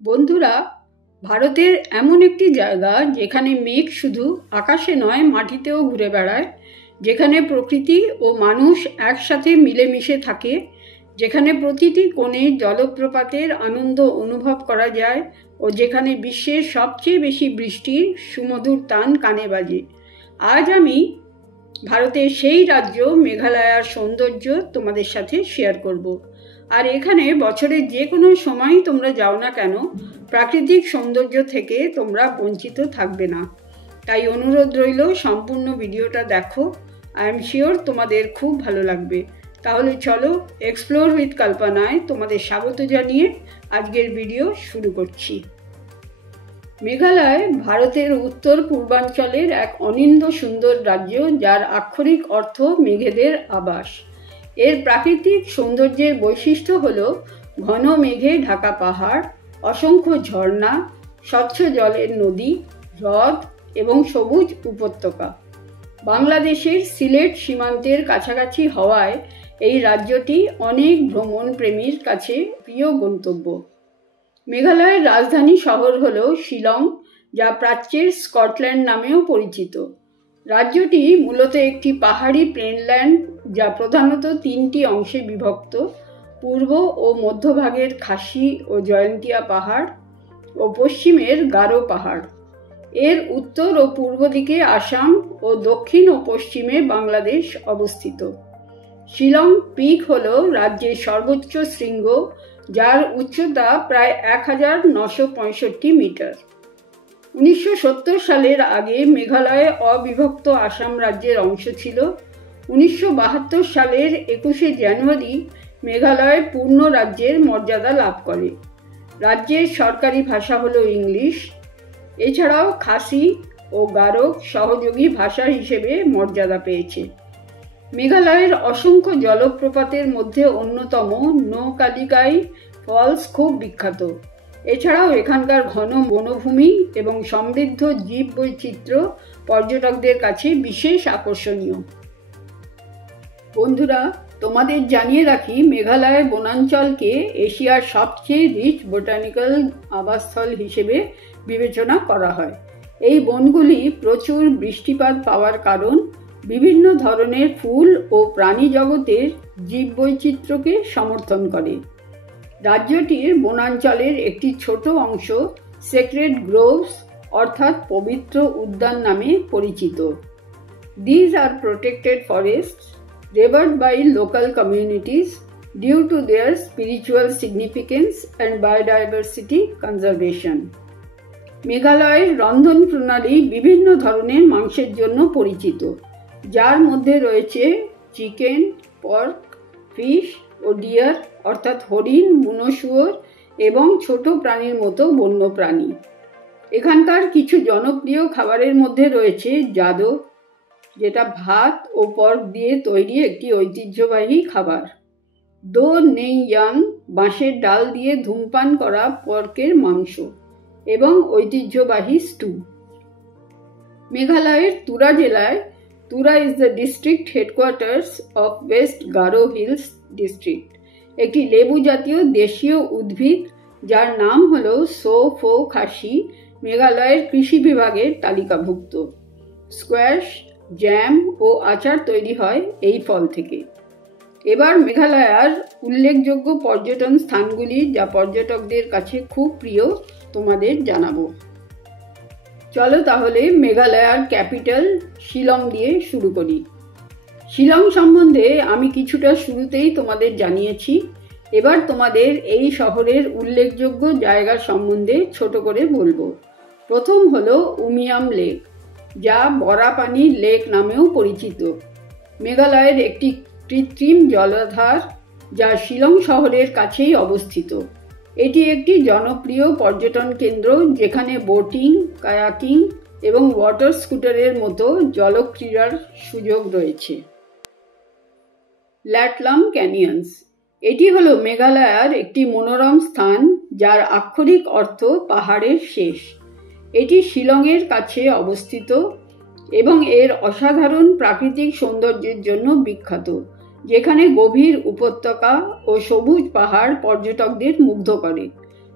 বন্ধুরা, ভারতের এমন একটি জায়গা যেখানে মেঘ শুধু আকাশে নয় মাটিতেও ঘুরে বেড়ায়, যেখানে প্রকৃতি ও মানুষ একসাথে মিলেমিশে থাকে, যেখানে প্রতিটি কোণে জলপ্রপাতের আনন্দ অনুভব করা যায় ও যেখানে বিশ্বের সবচেয়ে বেশি বৃষ্টির সুমধুর তান কানে বাজে। আজ আমি ভারতের সেই রাজ্য মেঘালয়ার সৌন্দর্য তোমাদের সাথে শেয়ার করব। আর এখানে বছরের যে কোনো সময় তোমরা যাও না কেন, প্রাকৃতিক সৌন্দর্য থেকে তোমরা বঞ্চিত থাকবে না। তাই অনুরোধ রইল, সম্পূর্ণ ভিডিওটা দেখো। আই এম শিওর তোমাদের খুব ভালো লাগবে। তাহলে চলো, এক্সপ্লোর উইথ কল্পনায় তোমাদের স্বাগত জানিয়ে আজকের ভিডিও শুরু করছি। মেঘালয় ভারতের উত্তর পূর্বাঞ্চলের এক অনিন্দ্য সুন্দর রাজ্য, যার আক্ষরিক অর্থ মেঘেদের আবাস। এর প্রাকৃতিক সৌন্দর্যের বৈশিষ্ট্য হল ঘন মেঘে ঢাকা পাহাড়, অসংখ্য ঝর্ণা, স্বচ্ছ জলের নদী, হ্রদ এবং সবুজ উপত্যকা। বাংলাদেশের সিলেট সীমান্তের কাছাকাছি হওয়ায় এই রাজ্যটি অনেক ভ্রমণ প্রেমীর কাছে প্রিয় গন্তব্য। মেঘালয়ের রাজধানী শহর হল শিলং, যা প্রাচ্যের স্কটল্যান্ড নামেও পরিচিত। রাজ্যটি মূলত একটি পাহাড়ি প্লেনল্যান্ড, যা প্রধানত তিনটি অংশে বিভক্ত: পূর্ব ও মধ্যভাগের খাসি ও জয়ন্তিয়া পাহাড় ও পশ্চিমের গারো পাহাড়। এর উত্তর ও পূর্ব দিকে আসাম ও দক্ষিণ ও পশ্চিমে বাংলাদেশ অবস্থিত। শিলং পিক হল রাজ্যের সর্বোচ্চ শৃঙ্গ, যার উচ্চতা প্রায় 1965 মিটার। 1970 সালের আগে মেঘালয় অবিভক্ত আসাম রাজ্যের অংশ ছিল। 1972 সালের 21শে জানুয়ারি মেঘালয় পূর্ণ রাজ্যের মর্যাদা লাভ করে। রাজ্যের সরকারি ভাষা হলো ইংলিশ। এছাড়াও খাসি ও গারো সহযোগী ভাষা হিসেবে মর্যাদা পেয়েছে। মেঘালয়ের অসংখ্য জলপ্রপাতের মধ্যে অন্যতম নোকালিকাই ফলস খুব বিখ্যাত। এছাড়াও এখানকার ঘন বনভূমি এবং সমৃদ্ধ জীববৈচিত্র্য পর্যটকদের কাছে বিশেষ আকর্ষণীয়। বন্ধুরা, তোমাদের জানিয়ে রাখি, মেঘালয়ের বনাঞ্চলকে এশিয়ার সবচেয়ে রিচ বোটানিক্যাল আবাসস্থল হিসেবে বিবেচনা করা হয়। এই বনগুলি প্রচুর বৃষ্টিপাত পাওয়ার কারণ বিভিন্ন ধরনের ফুল ও প্রাণী জগতের জীববৈচিত্র্যকে সমর্থন করে। রাজ্যটির বনাঞ্চলের একটি ছোট অংশ সেক্রেড গ্রোভস অর্থাৎ পবিত্র উদ্যান নামে পরিচিত। These are protected forests revered by local communities due to their spiritual significance and biodiversity conservation. মেঘালয়ের রন্ধন প্রণালী বিভিন্ন ধরনের মাংসের জন্য পরিচিত, যার মধ্যে রয়েছে চিকেন, পর্ক, ফিশ ও ডিয়ার অর্থাৎ হরিণ, বুনো শুয়োর এবং ছোট প্রাণীর মতো বন্য প্রাণী। এখানকার কিছু জনপ্রিয় খাবারের মধ্যে রয়েছে জাদো, যেটা ভাত ও পর্ক দিয়ে তৈরি একটি ঐতিহ্যবাহী খাবার; দো নেই ইয়াং, বাঁশের ডাল দিয়ে ধূমপান করা পর্কের মাংস এবং ঐতিহ্যবাহী স্টু। মেঘালয়ের তুরা জেলায় Tura is the district headquarters of west Garo hills district, একটি লেবু জাতীয় দেশীয় উদ্ভিদ যার নাম হল সো ফো খাসি মেঘালয়ের কৃষি বিভাগের তালিকাভুক্ত। স্কোয়াশ, জ্যাম ও আচার তৈরি হয় এই ফল থেকে। এবার মেঘালয়ার উল্লেখযোগ্য পর্যটন স্থানগুলি, যা পর্যটকদের কাছে খুব প্রিয়, তোমাদের জানাবো। চলো তাহলে মেঘালয়ার ক্যাপিটাল শিলং দিয়ে শুরু করি। শিলং সম্বন্ধে আমি কিছুটা শুরুতেই তোমাদের জানিয়েছি। এবার তোমাদের এই শহরের উল্লেখযোগ্য জায়গা সম্বন্ধে ছোট করে বলবো। প্রথম হলো উমিয়াম লেক, যা বরাপানি লেক নামেও পরিচিত। মেঘালয়ের একটি কৃত্রিম জলাধার, যা শিলং শহরের কাছেই অবস্থিত। এটি একটি জনপ্রিয় পর্যটন কেন্দ্র, যেখানে বোটিং, কায়াকিং এবং ওয়াটার স্কুটারের মতো জলক্রীড়ার সুযোগ রয়েছে। ল্যাটলাম ক্যানিয়ন্স, এটি হলো মেঘালয়ার একটি মনোরম স্থান, যার আক্ষরিক অর্থ পাহাড়ের শেষ। এটি শিলংয়ের কাছে অবস্থিত এবং এর অসাধারণ প্রাকৃতিক সৌন্দর্যের জন্য বিখ্যাত, যেখানে গভীর উপত্যকা ও সবুজ পাহাড় পর্যটকদের মুগ্ধ করে।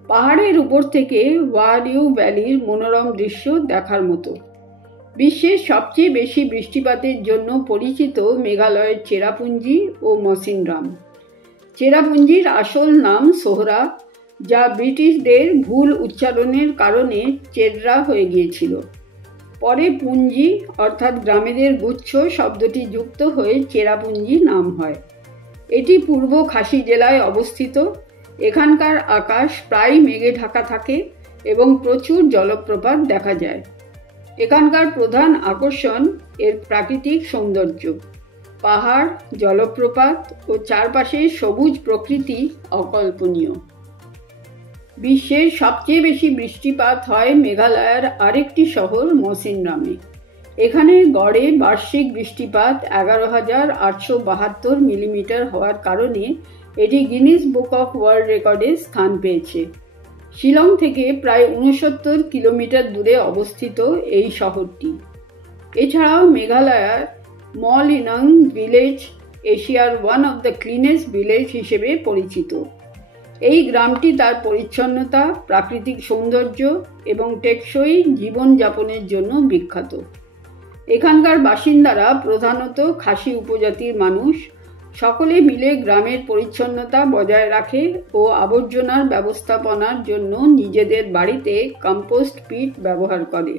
পাহাড়ের উপর থেকে ওয়ারিউ ভ্যালির মনোরম দৃশ্য দেখার মতো। বিশ্বের সবচেয়ে বেশি বৃষ্টিপাতের জন্য পরিচিত মেঘালয়ের চেরাপুঞ্জি ও মসিনরাম। চেরাপুঞ্জির আসল নাম সোহরা, যা ব্রিটিশদের ভুল উচ্চারণের কারণে চেররা হয়ে গিয়েছিল। পরে পুঞ্জি অর্থাৎ গ্রামেদের গুচ্ছ শব্দটি যুক্ত হয়ে চেরাপুঞ্জি নাম হয়। এটি পূর্ব খাসি জেলায় অবস্থিত। এখানকার আকাশ প্রায় মেঘে ঢাকা থাকে এবং প্রচুর জলপ্রপাত দেখা যায়। এখানকার প্রধান আকর্ষণ এর প্রাকৃতিক সৌন্দর্য, পাহাড়, জলপ্রপাত ও চারপাশের সবুজ প্রকৃতি অকল্পনীয়। বিশ্বের সবচেয়ে বেশি বৃষ্টিপাত হয় মেঘালয়ের আরেকটি শহর মসিনরামে। এখানে গড়ে বার্ষিক বৃষ্টিপাত 11,872 মিলিমিটার হওয়ার কারণে এটি গিনিস বুক অফ ওয়ার্ল্ড রেকর্ডে স্থান পেয়েছে। শিলং থেকে প্রায় 69 কিলোমিটার দূরে অবস্থিত এই শহরটি। এছাড়াও মেঘালয়ের মলিনং ভিলেজ এশিয়ার one of the cleanest village হিসেবে পরিচিত। এই গ্রামটি তার পরিচ্ছন্নতা, প্রাকৃতিক সৌন্দর্য এবং টেকসই জীবনযাপনের জন্য বিখ্যাত। এখানকার বাসিন্দারা প্রধানত খাসি উপজাতির মানুষ। সকলে মিলে গ্রামের পরিচ্ছন্নতা বজায় রাখে ও আবর্জনার ব্যবস্থাপনার জন্য নিজেদের বাড়িতে কম্পোস্ট পিট ব্যবহার করে।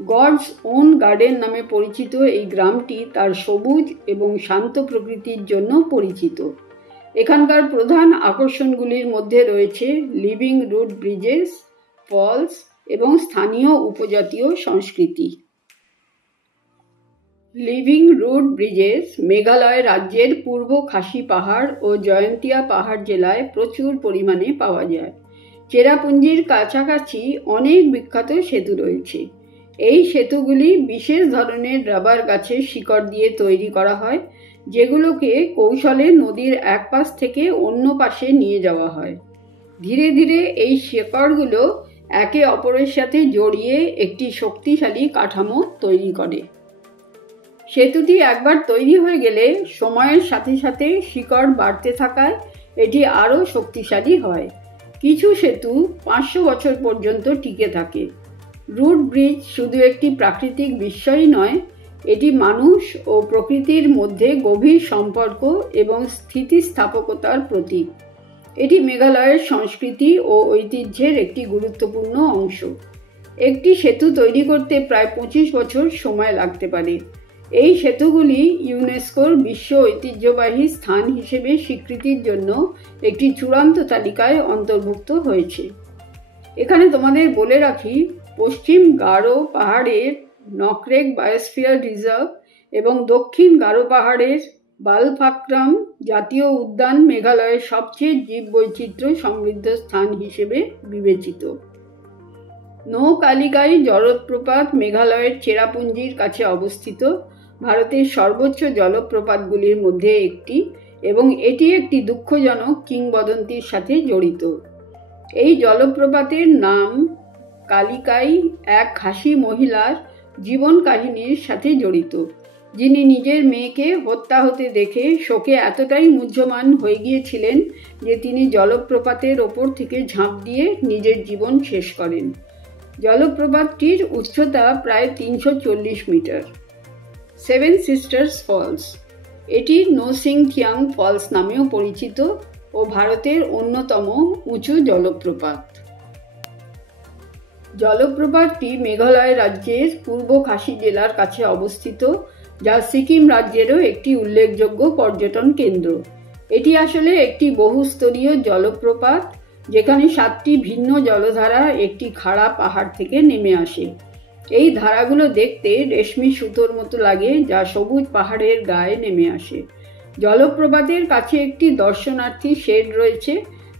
গডস ওন গার্ডেন নামে পরিচিত এই গ্রামটি তার সবুজ এবং শান্ত প্রকৃতির জন্য পরিচিত। এখানকার প্রধান আকর্ষণগুলির মধ্যে রয়েছে লিভিং রুট ব্রিজেস, ফলস এবং স্থানীয় উপজাতীয় সংস্কৃতি। লিভিং রুট ব্রিজেস মেঘালয় রাজ্যের পূর্ব খাসি পাহাড় ও জয়ন্তিয়া পাহাড় জেলায় প্রচুর পরিমাণে পাওয়া যায়। চেরাপুঞ্জির কাছাকাছি অনেক বিখ্যাত সেতু রয়েছে। এই সেতুগুলি বিশেষ ধরনের রাবার গাছের শিকড় দিয়ে তৈরি করা হয়, যেগুলোকে কৌশলে নদীর এক পাশ থেকে অন্য পাশে নিয়ে যাওয়া হয়। ধীরে ধীরে এই শিকড়গুলো একে অপরের সাথে জড়িয়ে একটি শক্তিশালী কাঠামো তৈরি করে। সেতুটি একবার তৈরি হয়ে গেলে সময়ের সাথে সাথে শিকড় বাড়তে থাকায় এটি আরও শক্তিশালী হয়। কিছু সেতু 500 বছর পর্যন্ত টিকে থাকে। রুট ব্রিজ শুধু একটি প্রাকৃতিক বিস্ময় নয়, এটি মানুষ ও প্রকৃতির মধ্যে গভীর সম্পর্ক এবং স্থিতিস্থাপকতার প্রতীক। এটি মেঘালয়ের সংস্কৃতি ও ঐতিহ্যের একটি গুরুত্বপূর্ণ অংশ। একটি সেতু তৈরি করতে প্রায় 25 বছর সময় লাগতে পারে। এই সেতুগুলি ইউনেস্কোর বিশ্ব ঐতিহ্যবাহী স্থান হিসেবে স্বীকৃতির জন্য একটি চূড়ান্ত তালিকায় অন্তর্ভুক্ত হয়েছে। এখানে তোমাদের বলে রাখি, পশ্চিম গারো পাহাড়ের নকরেক বায়োস্ফিয়ার রিজার্ভ এবং দক্ষিণ গারো পাহাড়ের বালফাক্রাম জাতীয় উদ্যান মেঘালয়ের সবচেয়ে জীববৈচিত্র্য সমৃদ্ধ স্থান হিসেবে বিবেচিত। নৌকালিকাই জলপ্রপাত মেঘালয়ের চেরাপুঞ্জির কাছে অবস্থিত ভারতের সর্বোচ্চ জলপ্রপাতগুলির মধ্যে একটি এবং এটি একটি দুঃখজনক কিংবদন্তির সাথে জড়িত। এই জলপ্রপাতের নাম কালিকাই এক খাসি মহিলার জীবন কাহিনীর সাথে জড়িত, যিনি নিজের মেয়েকে হত্যা হতে দেখে শোকে এতটাই মুহ্যমান হয়ে গিয়েছিলেন যে তিনি জলপ্রপাতের ওপর থেকে ঝাঁপ দিয়ে নিজের জীবন শেষ করেন। জলপ্রপাতটির উচ্চতা প্রায় 340 মিটার। সেভেন সিস্টার্স ফলস, এটি নোসিংথিয়াং ফলস নামেও পরিচিত ও ভারতের অন্যতম উঁচু জলপ্রপাত। জলপ্রপাতটি মেঘালয় রাজ্যের পূর্ব খাসি জেলার কাছে অবস্থিত, যা সিকিম রাজ্যেরও একটি উল্লেখযোগ্য পর্যটন কেন্দ্র। এটি আসলে একটি বহুস্তরীয় জলপ্রপাত, যেখানে 7টি ভিন্ন জলধারা একটি খাড়া পাহাড় থেকে নেমে আসে। এই ধারাগুলো দেখতে রেশমি সুতোর মতো লাগে, যা সবুজ পাহাড়ের গায়ে নেমে আসে। জলপ্রপাতের কাছে একটি দর্শনার্থী শেড রয়েছে,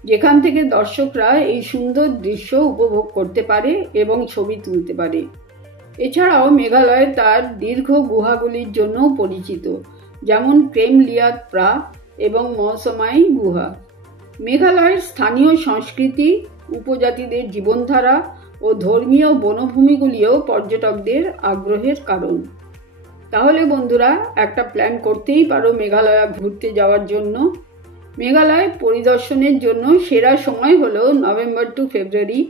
যেখান থেকে দর্শকরা এই সুন্দর দৃশ্য উপভোগ করতে পারে এবং ছবি তুলতে পারে। এছাড়াও মেঘালয় তার দীর্ঘ গুহাগুলির জন্যও পরিচিত, যেমন ক্রেমলিয়াত প্রা এবং মৌসমাই গুহা। মেঘালয়ের স্থানীয় সংস্কৃতি, উপজাতিদের জীবনধারা ও ধর্মীয় বনভূমিগুলিও পর্যটকদের আগ্রহের কারণ। তাহলে বন্ধুরা, একটা প্ল্যান করতেই পারো মেঘালয় ঘুরতে যাওয়ার জন্য। মেঘালয় পরিদর্শনের জন্য সেরা সময় হলো নভেম্বর টু ফেব্রুয়ারি,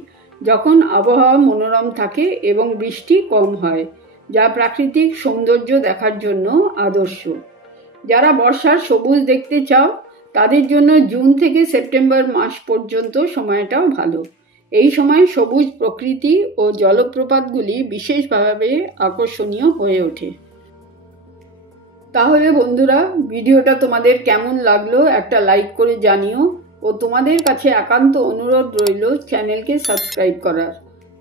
যখন আবহাওয়া মনোরম থাকে এবং বৃষ্টি কম হয়, যা প্রাকৃতিক সৌন্দর্য দেখার জন্য আদর্শ। যারা বর্ষার সবুজ দেখতে চাও তাদের জন্য জুন থেকে সেপ্টেম্বর মাস পর্যন্ত সময়টাও ভালো। এই সময় সবুজ প্রকৃতি ও জলপ্রপাতগুলি বিশেষভাবে আকর্ষণীয় হয়ে ওঠে। তাহলে বন্ধুরা, ভিডিওটা তোমাদের কেমন লাগলো একটা লাইক করে জানিও, ও তোমাদের কাছে একান্ত অনুরোধ রইল চ্যানেলকে সাবস্ক্রাইব করার।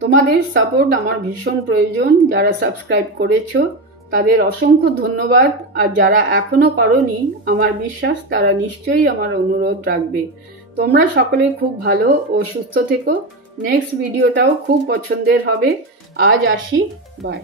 তোমাদের সাপোর্ট আমার ভীষণ প্রয়োজন। যারা সাবস্ক্রাইব করেছো তাদের অসংখ্য ধন্যবাদ, আর যারা এখনো করনি আমার বিশ্বাস তারা নিশ্চয়ই আমার অনুরোধ রাখবে। তোমরা সকলে খুব ভালো ও সুস্থ থেকো। নেক্সট ভিডিওটাও খুব পছন্দের হবে। আজ আসি, বাই।